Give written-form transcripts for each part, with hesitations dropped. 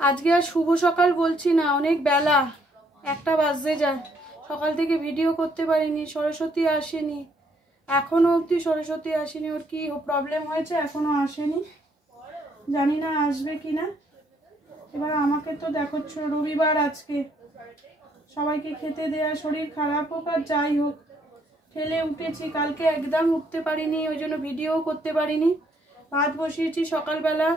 আজকে আর শুভ সকাল বলছি না, অনেক বেলা, 1টা বাজতে যায়। সকাল থেকে ভিডিও করতে পারিনি, সরস্বতী আসেনি, এখনো অবধি সরস্বতী আসেনি। ওর কি প্রবলেম হয়েছে এখনো আসেনি, জানি না আসবে কিনা। এবার আমাকে তো দেখো রবিবার আজকে, সবাইকে খেতে দেয়া, শরীর খারাপ হোক আর যাই হোক ঠেলে উঠেছি। কালকে একদম উঠতে পারিনি, ওই জন্য ভিডিও করতে পারিনি। ভাত বসিয়েছি সকালবেলা,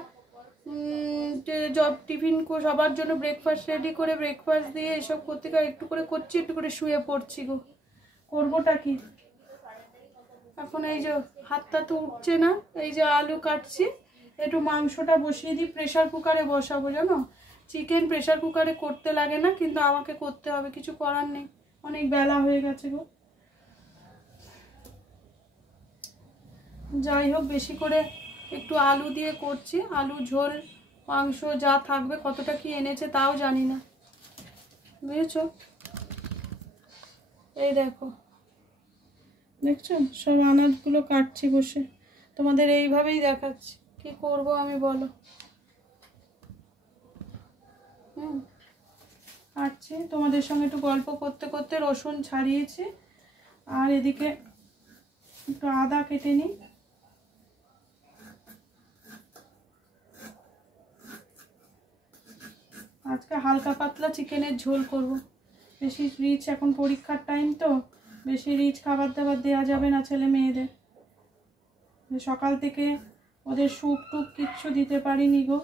টিফিন সবার জন্য ব্রেকফাস্ট রেডি করে ব্রেকফাস্ট দিয়ে এসব করতে একটু করে করছি, একটু করে শুয়ে পড়ছি গো। করবোটা কি এখন? এই যে হাতটা তো উঠছে না, এই যে আলু কাটছি, একটু মাংসটা বসিয়ে দিই, প্রেশার কুকারে বসাবো। জানো চিকেন প্রেশার কুকারে করতে লাগে না, কিন্তু আমাকে করতে হবে, কিছু করার নেই, অনেক বেলা হয়ে গেছে গো। যাই হোক বেশি করে একটু আলু দিয়ে করছি, আলু ঝোল, মাংস যা থাকবে, কতটা কি এনেছে তাও জানি না, বুঝেছো? এই দেখো, দেখছো সব আনাজগুলো কাটছি বসে, তোমাদের এইভাবেই দেখাচ্ছি। কি করব আমি বলো? কাটছি, তোমাদের সঙ্গে একটু গল্প করতে করতে রসুন ছাড়িয়েছি, আর এদিকে একটু আদা কেটে নিই। আজকে হালকা পাতলা চিকেনের ঝোল করব, বেশি রিচ, এখন পরীক্ষার টাইম তো, বেশি রিচ খাবার দাবার দেওয়া যাবে না ছেলে মেয়েদের। সকাল থেকে ওদের স্যুপ টুপ কিচ্ছু দিতে পারিনি গো,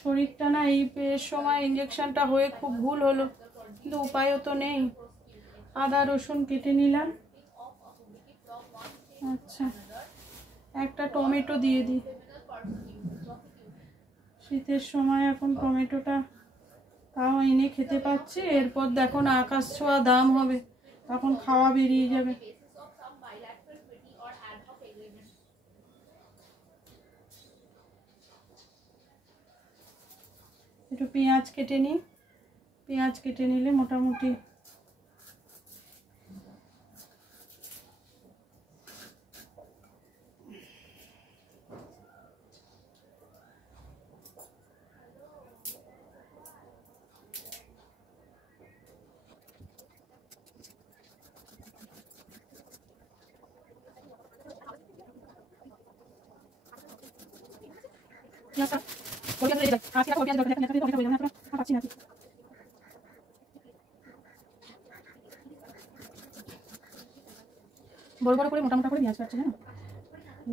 শরীরটা না এই সময় ইঞ্জেকশনটা হয়ে খুব ভুল হলো, কিন্তু উপায়ও তো নেই। আদা রসুন কেটে নিলাম। আচ্ছা, একটা টমেটো দিয়ে দিই, শীতের সময় এখন টমেটোটা তাও এনে খেতে পাচ্ছি। এরপর দেখো না আকাশ ছোঁয়া দাম হবে, তখন খাওয়া বেরিয়ে যাবে। একটু পেঁয়াজ কেটে নিই, পেঁয়াজ কেটে নিলে মোটামুটি বড় বড় করে মোটা মোটা করে পেঁয়াজ কাটছি, হ্যাঁ,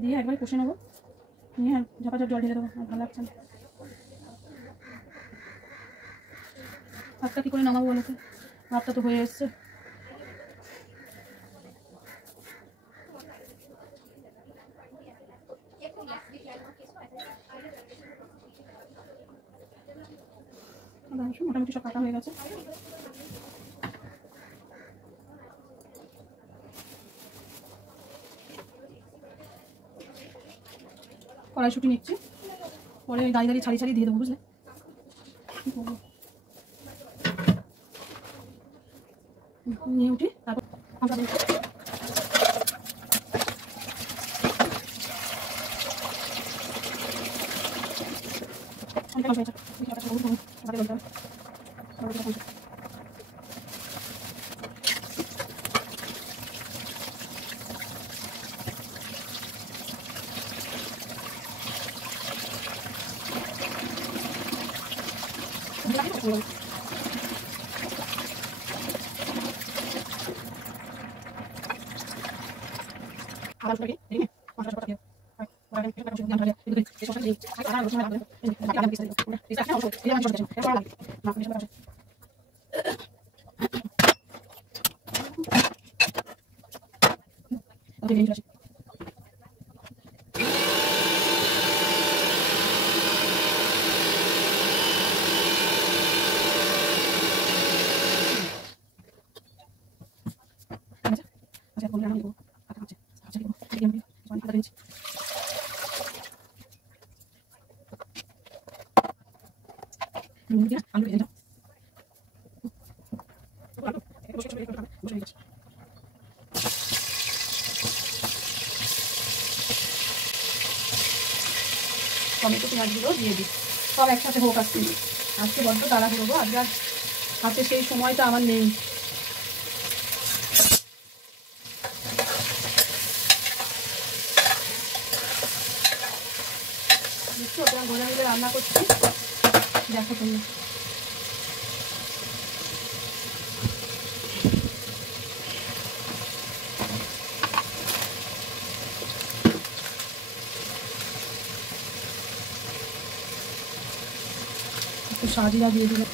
দিয়ে একবারে কষে নেবো, নিয়ে ঝাপাঝাপ জল ঢেলে দেবো, ভালো লাগছে না। ভাতটা কি করে নামাবো বলো তো? ভাতটা তো হয়ে এসছে। মোটামুটি সব কাটা হয়ে গেছে। কড়াইশুঁটি নিচ্ছি, পরে দাঁড়িয়ে দাঁড়িয়ে ছাড়িয়ে ছাড়িয়ে দিয়ে দেবো, বুঝলে? নিয়ে উঠি, তারপর টমেটো পেঁয়াজগুলো দিয়ে দিই, সব একসাথে হোক। আজকে বড্ড তাড়াহুড়ো গো, আজকে আর হাতে সেই সময়টা আমার নেই। দেখছো ওটা গোলা মিলে রান্না করছি, দেখো তুমি। একটু সাজিরা দিয়ে দিলাম।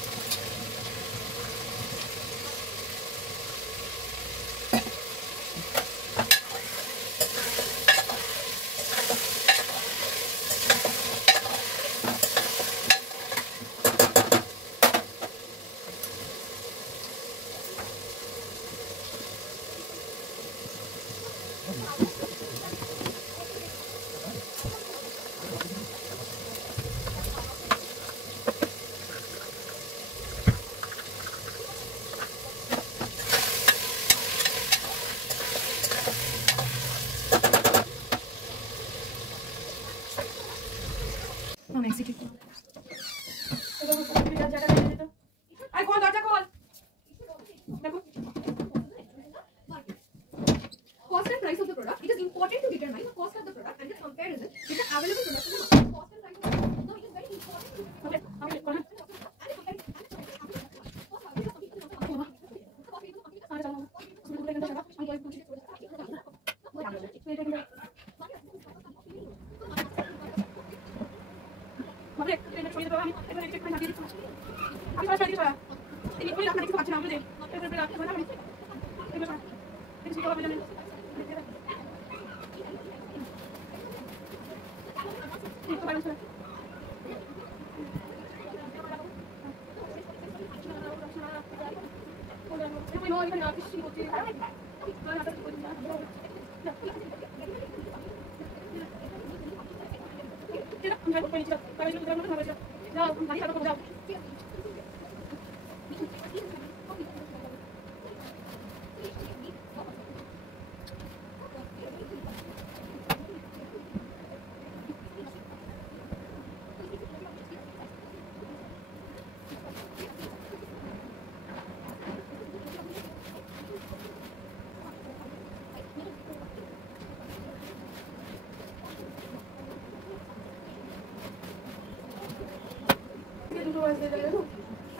Cost and price of the product. It is important to determine the cost of the product and the comparison with the available product. Cost and price of the product. No, it is very important to determine.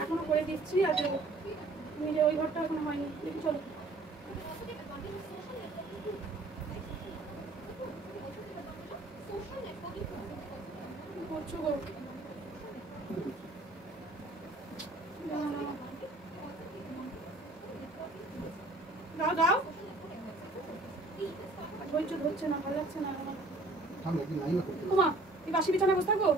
এখনো করে দিচ্ছি, আর মিলে ওই ঘরটা এখনো হয়নি। চলো করছো গো, দাও দাও, ধৈর্য ধরছে না, ভালো লাগছে না। তোমা এই বাসি বিছানা বসে থাকো।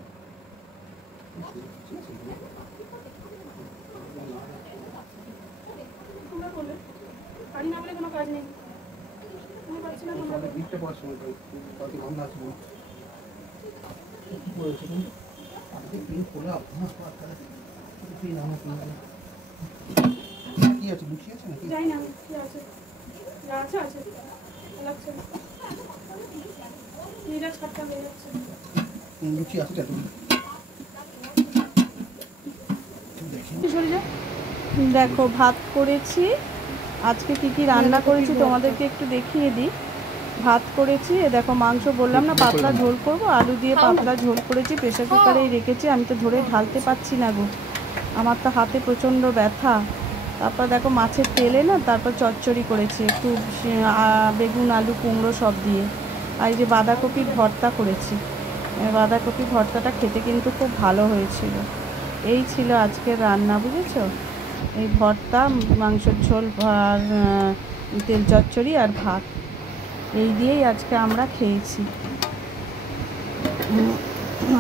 তোমরা করবে, পারি না বলে কোনো কাজ নেই। আমি পারছি না, তোমরা করবে। জানি না কি আছে, যা আছে আছে, লাগছে না, নিজের ছাড়টা হয়ে যাচ্ছে। দেখো ভাত করেছি, আজকে কি কি রান্না করেছি তোমাদেরকে একটু দেখিয়ে দিই। ভাত করেছি, দেখো মাংস বললাম না পাতলা ঝোল করব, আলু দিয়ে পাতলা ঝোল করেছি, প্রেসার কুকারেই রেখেছি। আমি তো ধরে ঢালতে পারছি না গো, আমার তো হাতে প্রচণ্ড ব্যথা। তারপর দেখো মাছের তেলে না, তারপর চচ্চড়ি করেছি একটু বেগুন আলু কুমড়ো সব দিয়ে। আর এই যে বাঁধাকপির ভর্তা করেছি, বাঁধাকপির ভর্তাটা খেতে কিন্তু খুব ভালো হয়েছিল। এই ছিল আজকের রান্না, বুঝেছো? এই ভর্তা, মাংসের ঝোল আর তেল চচ্চড়ি আর ভাত, এই দিয়েই আজকে আমরা খেয়েছি।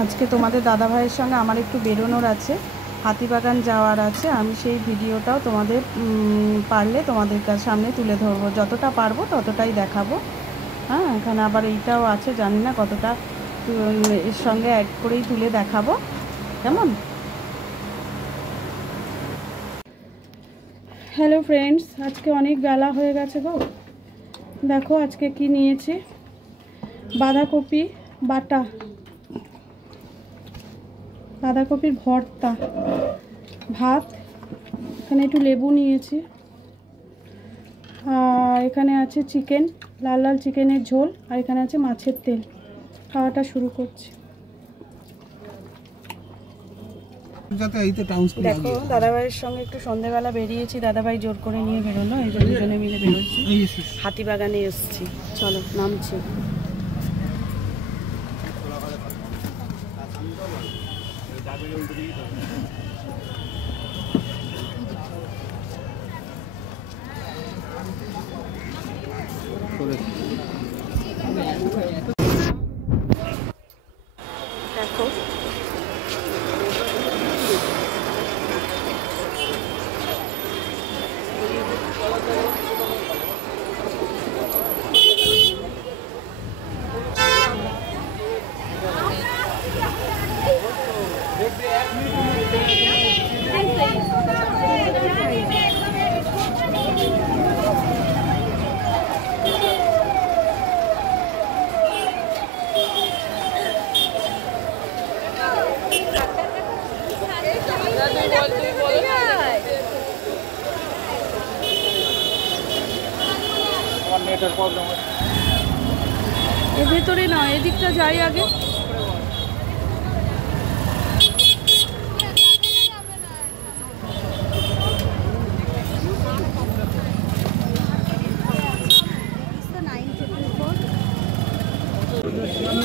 আজকে তোমাদের দাদাভাইয়ের সঙ্গে আমার একটু বেরোনোর আছে, হাতিবাগান যাওয়ার আছে। আমি সেই ভিডিওটাও তোমাদের পারলে তোমাদের সামনে তুলে ধরবো, যতটা পারবো ততটাই দেখাবো। হ্যাঁ, এখানে আবার এইটাও আছে, জানি না কতটা এর সঙ্গে অ্যাড করেই তুলে দেখাবো, কেমন? হ্যালো ফ্রেন্ডস, আজকে অনেক বেলা হয়ে গেছে গো। দেখো আজকে কি নিয়েছি, বাঁধাকপি বাটা, বাঁধাকপির ভর্তা, ভাত, এখানে একটু লেবু নিয়েছি, আর এখানে আছে চিকেন, লাল লাল চিকেনের ঝোল, আর এখানে আছে মাছের তেল। খাওয়াটা শুরু করছি। দেখো দাদাভাইয়ের সঙ্গে একটু সন্ধ্যেবেলা বেরিয়েছি, দাদাভাই জোর করে নিয়ে বেরোলো, এই যে দুজনে মিলে বেরোচ্ছি, হাতিবাগানে এসছি। চলো নামছি। দেখো এর ভেতরে না, এদিকটা যাই আগে।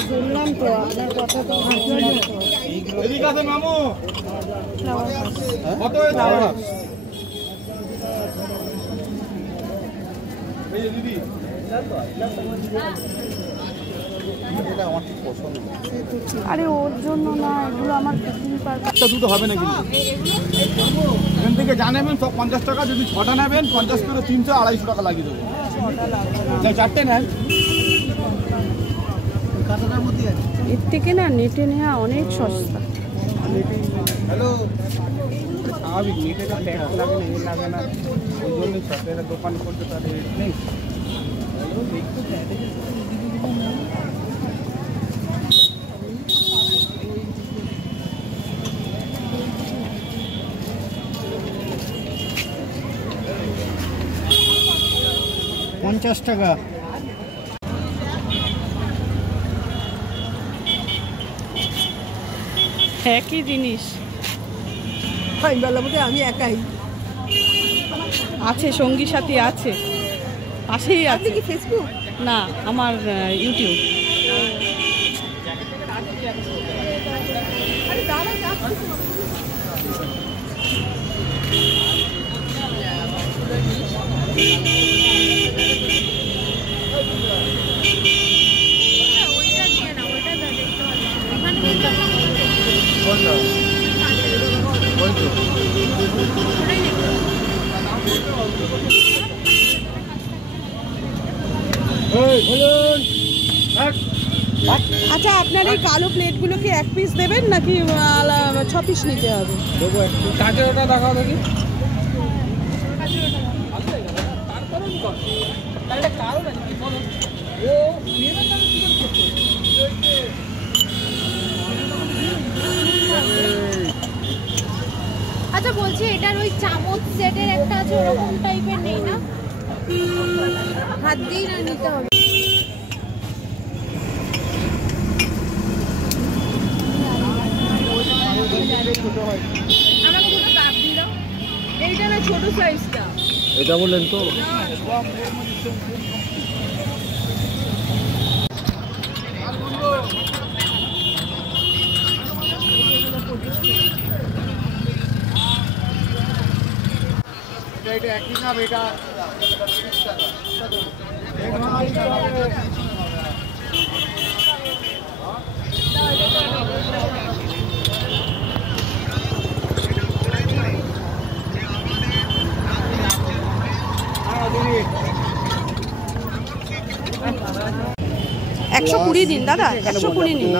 শুনলাম তো আপনার কথা, তো এদিকে আসেন মামু। কত এই দিদি এটা আমার খুব পছন্দ। আরে ওর জন্য না, এগুলো আমার পিকনিক পার্ক। একটা দুটো হবে না কিন্তু এখান থেকে জানাবেন সব 50 টাকা, যদি 6টা নেবেন 50 করে 300 250 টাকা লাগিয়ে দেবো। 4টে নেন, কাঁটাটার মধ্যে আছে। এর থেকে না নেটে নেওয়া অনেক সস্তা। হ্যালো, স্বাভাবিক নেটে তো ট্যাক্স লাগে না, এ লাগে না, ওই জন্যই সরকারের দোকান করতে তার রেট নেই। টাকা। একই জিনিস আমি একাই আছে, সঙ্গী সাথী আছে, পাশেই আছে। কি ফেসবুক না, আমার ইউটিউব। আরে দাঁড়া যাচ্ছি আচ্ছা, আপনার এই কালো প্লেটগুলো কি 1 পিস দেবেন নাকি 6 পিস নিতে হবে? দেবো একটু। কাঁচের ওটা দেখাও দেখি। আচ্ছা বলছি, এটার ওই চামচ সেটের একটা আছে, ওরকম টাইপের নেই না? হাত দিয়েই না নিতে হবে। আমাকে দুটো কাপ দিয়ে দাও। এইটা না ছোট সাইজটা। এটা বললেন তো। এটা একই দাম, এটা 30 টাকা। $120 দিন দাদা, 120 নিন।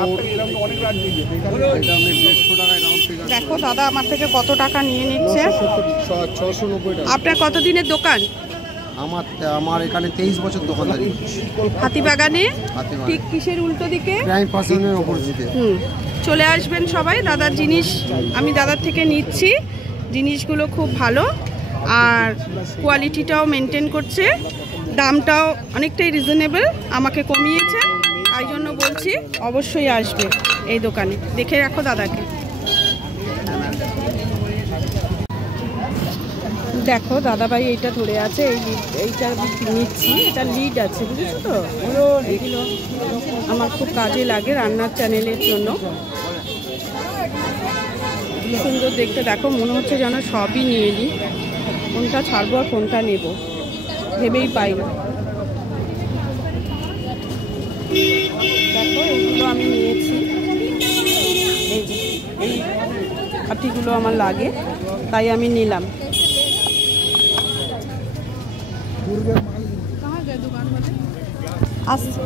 দেখো দাদা আমার থেকে কত টাকা নিয়ে নিচ্ছে। 690 টাকা। আপনার কত দিনের দোকান? আমার এখানে 23 বছর দোকানদারি করছি। হাতিবাগানে হাতিবাগানে। ঠিক কিসের উল্টো দিকে? প্রাইম পার্সনের অপোজিটে। চলে আসবেন সবাই, দাদার জিনিস আমি দাদার থেকে নিচ্ছি, জিনিসগুলো খুব ভালো আর কোয়ালিটিটাও মেনটেন করছে, দামটাও অনেকটাই রিজনেবল, আমাকে কমিয়েছে, তাই জন্য বলছি অবশ্যই আসবে এই দোকানে, দেখে রাখো দাদাকে। দেখো দাদাভাই এইটা ধরে আছে, এইটা নিচ্ছি, এটা লিড আছে, বুঝেছো তো? এগুলো আমার খুব কাজে লাগে রান্নার চ্যানেলের জন্য। সুন্দর দেখতে, দেখো মনে হচ্ছে যেন সবই নিয়ে নিই, কোনটা ছাড়বো আর কোনটা নেব ভেবেই পাই না। দেখো এইগুলো আমি নিয়েছি, এই কাঠিগুলো আমার লাগে তাই আমি নিলাম। আসছে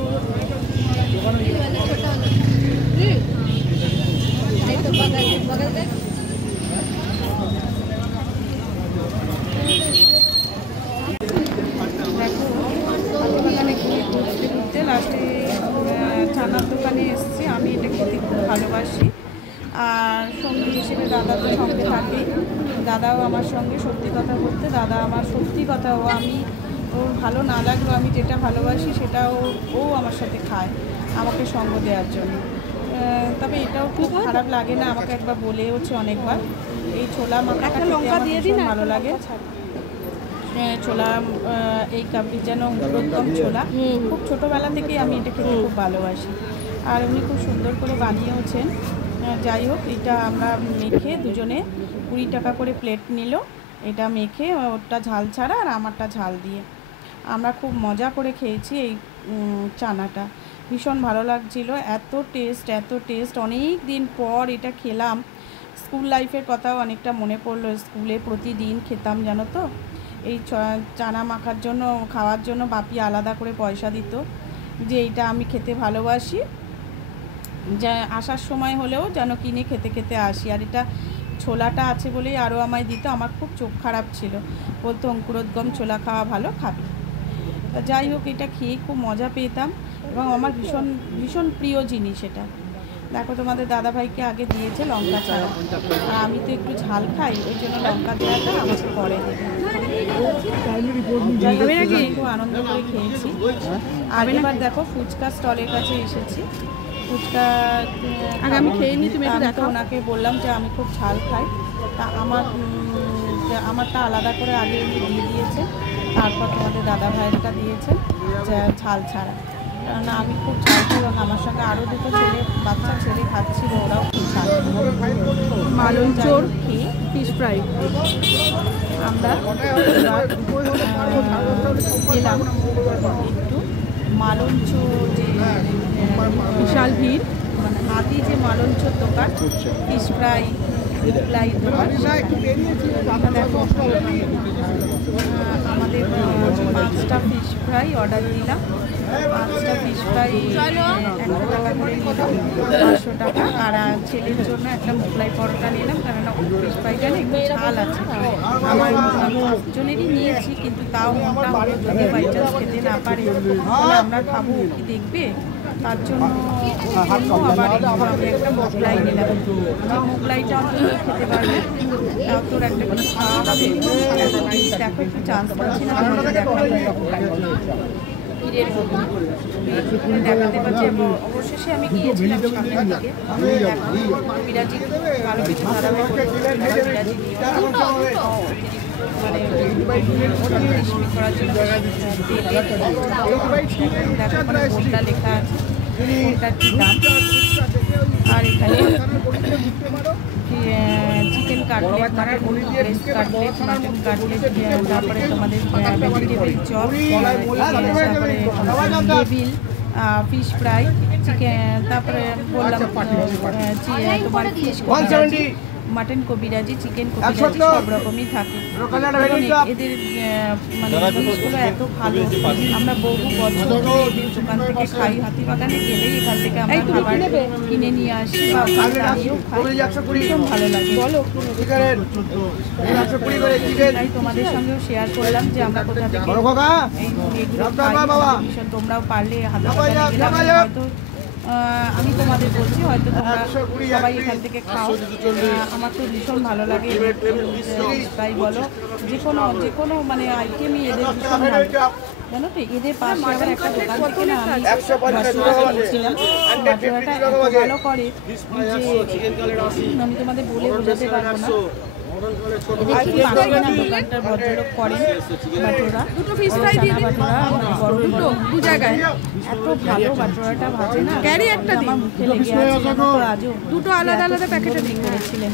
ঘুরতে লাস্টে ছানার দোকানে এসেছি। আমি এটা খেতে খুব ভালোবাসি আর সঙ্গী হিসেবে দাদা তো সঙ্গে থাকেই, দাদাও আমার সঙ্গে সত্যি কথা বলতে, দাদা আমার সত্যি কথা, আমি ওর ভালো না লাগলো, আমি যেটা ভালোবাসি সেটা ও আমার সাথে খায় আমাকে সঙ্গ দেওয়ার জন্য। তবে এটাও খুব খারাপ লাগে না, আমাকে একবার বলেওছে অনেকবার। এই ছোলা মাখাটা লঙ্কা দিয়ে দিন, ভালো লাগে ছোলা, এই কাপড়ি যেন উত্তম ছোলা, খুব ছোটোবেলা থেকেই আমি এটা খেতে খুব ভালোবাসি আর উনি খুব সুন্দর করে বানিয়েওছেন। যাই হোক, এটা আমরা মেখে দুজনে 20 টাকা করে প্লেট নিল, এটা মেখে ওরটা ঝাল ছাড়া আর আমারটা ঝাল দিয়ে আমরা খুব মজা করে খেয়েছি। এই চানাটা ভীষণ ভালো লাগছিল, এত টেস্ট, অনেক দিন পর এটা খেলাম। স্কুল লাইফের কথাও অনেকটা মনে পড়লো, স্কুলে প্রতিদিন খেতাম জানো তো। এই চানা মাখার জন্য, খাওয়ার জন্য বাপি আলাদা করে পয়সা দিত, যে এইটা আমি খেতে ভালোবাসি, যা আসার সময় হলেও যেন কিনে খেতে আসি। আর এটা ছোলাটা আছে বলেই আরও আমায় দিত, আমার খুব চোখ খারাপ ছিল, বলতো অঙ্কুরোদ্গম ছোলা খাওয়া ভালো, খাবি। তা যাই হোক, এটা খেয়ে খুব মজা পেতাম এবং আমার ভীষণ প্রিয় জিনিস এটা। দেখো তোমাদের দাদাভাইকে আগে দিয়েছে লঙ্কা ছাড়া, আর আমি তো একটু ঝাল খাই, ওই জন্য লঙ্কা দেওয়াটা আমাকে পরে দেবে। খুব আনন্দ করে খেয়েছি। আর এবার দেখো ফুচকা স্টলের কাছে এসেছি, ফুচকা আমি খেয়ে নিই, তুমি দেখো। ওনাকে বললাম যে আমি খুব ঝাল খাই, তা আমারটা আলাদা করে আগে উনি দিয়ে দিয়েছে, তারপর তোমাদের দাদা ভাইয়েরটা দিয়েছেন ঝাল ছাড়া, কারণ আমি খুব ঝাল খাই এবং আমার সঙ্গে আরও দুটো বাচ্চা ছেলে খাচ্ছিল, ওরাও খুব ঝাল। মালন চোর খেয়ে ফিশ ফ্রাই আমরা গেলাম একটু মালঞ্চ, যে বিশাল ভিড়, মানে হাতি যে মালঞ্চর দোকান, ফিশ ফ্রাই, মোগলাই দোকান। দেখো আমাদের 5টা ফিশ ফ্রাই অর্ডার দিলাম, 5টা ফিশ ফ্রাই 100 টাকা করে নিলাম, 500 টাকা। আর ছেলের জন্য একটা মোগলাই পরোটা নিলাম, কারণ ফিশ ফ্রাইটা একটু ঝাল আছে। আমার 5জনেরই নিয়েছি, কিন্তু তাও মনটা হলো যদি বাই চান্স খেতে না পারে তাহলে আমরা খাবো, কি দেখবে, তার জন্য আবার আমি একটা মোগলাই নিলাম, যে মোগলাইটা অন্তত খেতে পারবে, তাও তোর একটা কিছু খাওয়া হবে। দেখো একটু চান্স পাচ্ছি না তোমাদের দেখাতে, ভিড়ের মধ্যে দেখাতে পারছি। অবশেষে আমি গিয়েছিলাম সামনের দিকে, বিরাজি ভালো কিছু ধারাবাহিক বিরাজি দিয়ে করার জন্য বোর্ডটা লেখা আছে, বোর্ডটার কি দাম। আর এখানে chicken cutlet, breast cutlet, mutton cutlet, তারপরে তোমাদের ভেজিটেবল চপ, তারপরে টেবিল, ফিশ ফ্রাই, চিকেন, তারপরে বললাম তোমার ফিশ মাটন কবিরাজি, চিকেন কবিরাজি সব রকমই থাকে। এবং এদের মানে জিনিসগুলো এত ভালো, আমরা বহু বছর ধরে এদের দোকান থেকে খাই। হাতিবাগানে গেলেই এখান থেকে আমরা খাবার কিনে নিয়ে আসি বা ওখানে দাঁড়িয়েও খাই, ভীষণ ভালো লাগে। বলো, তাই তোমাদের সঙ্গেও শেয়ার করলাম যে আমরা কোথা থেকে এগুলো খাই। ভীষণ, তোমরাও পারলে হাতিবাগানে গেলে হয়তো আমি তোমাদের বলছি, হয়তো তোমরা সবাই এখান থেকে খাও। আমার তো ভীষণ ভালো লাগে, তাই বলো যে কোনো মানে আইটেমই এদের ভীষণ ভালো, জানো তো। এদের পাশে আবার একটা দোকান থেকে না আমি বাটুরা খেয়েছিলাম, বাটুরাটা এত ভালো করে যে আমি তোমাদের বলে বোঝাতে পারবো না। এদের পাশে না দোকানটার ভদ্রলোক করেন বাটুরা, চানা বাটুরা, বড় দুটো দু জায়গায় এত ভালো বাটুরাটা ভাজে না, ক্যারি একটা আমার মুখে লেগে আছে, জানো তো। আজও দুটো আলাদা আলাদা প্যাকেটে ঠিক করেছিলেন।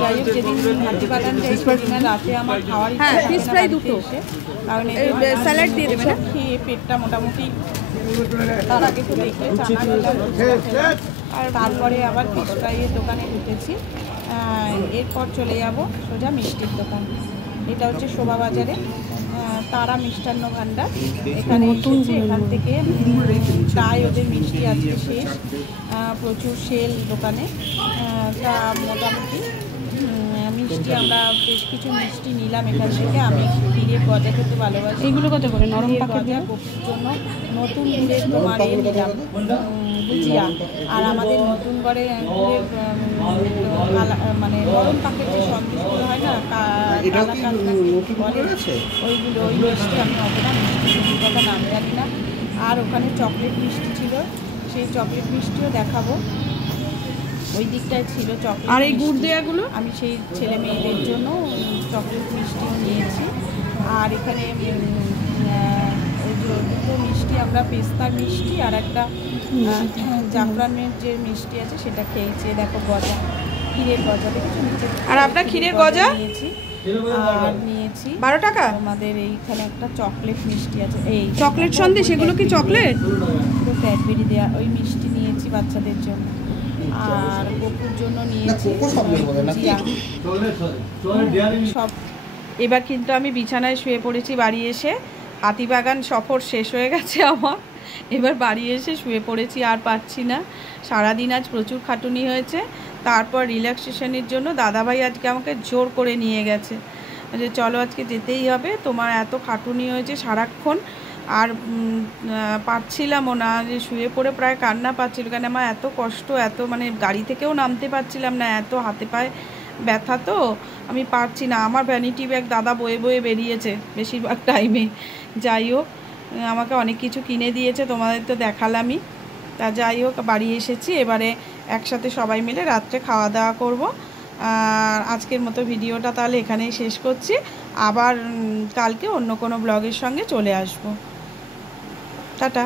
যাই হোক, যেদিন হাতিবাগান যাই সেদিন রাতে আমার খাওয়ার ফিশ ফ্রাই দুটো, কারণ স্যালাড দিয়ে দেবে না, খেয়ে পেটটা মোটামুটি তার আগে তো দেখে চানা খেলাম, আর তারপরে আবার ফিশ ফ্রাইয়ের দোকানে ঢুকেছি। এরপর চলে যাব সোজা মিষ্টির দোকান। এটা হচ্ছে শোভাবাজারে তারা মিষ্টান্ন ভাণ্ডার। এখানে এসেছে, এখান থেকে প্রায় ওদের মিষ্টি আজকে শেষ, প্রচুর সেল দোকানে। তা মোটামুটি মিষ্টি আমরা বেশ কিছু মিষ্টি নিলাম এখান থেকে। আমি ক্ষীরের গজা খেতে ভালোবাসি। এগুলো কত করে? নরম গজা কপির জন্য নতুন গুড়ের তোমার নিলাম গুজিয়া, আর আমাদের নতুন করে গুড়ের মানে নরম পাকের যে সন্দেশগুলো হয় না, ওইগুলো, ওই মিষ্টি আমি হবে না, মিষ্টি কথা নাম জানি না। আর ওখানে চকলেট মিষ্টি ছিল, সেই চকলেট মিষ্টিও দেখাবো। ওই দিকটায় ছিল চকলেট। আর এই গুড় দেওয়াগুলো আমি সেই ছেলে মেয়েদের জন্য চকলেট মিষ্টিও নিয়েছি। আর এখানে দুটো মিষ্টি আমরা, পেস্তার মিষ্টি আর একটা জাফরানের যে মিষ্টি আছে সেটা খেয়েছি। দেখো গজা, ক্ষীরের গজা দেখেছো নিচে। আর আপনার ক্ষীরের গজা নিয়েছি, আর নিয়েছি 12 টাকা। আমাদের এইখানে একটা চকলেট মিষ্টি আছে, এই চকলেট সন্দেশ। এগুলো কি চকলেট? পুরো ক্যাডবেরি দেওয়া ওই মিষ্টি নিয়েছি বাচ্চাদের জন্য। আর গপুর জন্য নিয়েছি সব। এবার কিন্তু আমি বিছানায় শুয়ে পড়েছি বাড়ি এসে। হাতিবাগান সফর শেষ হয়ে গেছে আমার, এবার বাড়ি এসে শুয়ে পড়েছি, আর পারছি না। সারাদিন আজ প্রচুর খাটুনি হয়েছে। তারপর রিল্যাক্সেশনের জন্য দাদাভাই আজকে আমাকে জোর করে নিয়ে গেছে যে চলো আজকে যেতেই হবে, তোমার এত খাটুনি হয়েছে সারাক্ষণ। আর পারছিলামও না, যে শুয়ে পড়ে প্রায় কান্না পাচ্ছিল, কেন আমার এত কষ্ট, এত মানে গাড়ি থেকেও নামতে পারছিলাম না, এত হাতে পায়ে ব্যথা, তো আমি পারছি না। আমার ভ্যানিটি ব্যাগ দাদা বয়ে বয়ে বেরিয়েছে বেশিরভাগ টাইমে। যাই হোক, আমাকে অনেক কিছু কিনে দিয়েছে, তোমাদের তো দেখালামই। তা যাই হোক, বাড়ি এসেছি, এবারে একসাথে সবাই মিলে রাত্রে খাওয়া দাওয়া করব। আর আজকের মতো ভিডিওটা তাহলে এখানেই শেষ করছি। আবার কালকে অন্য কোনো ব্লগের সঙ্গে চলে আসবো। টাটা।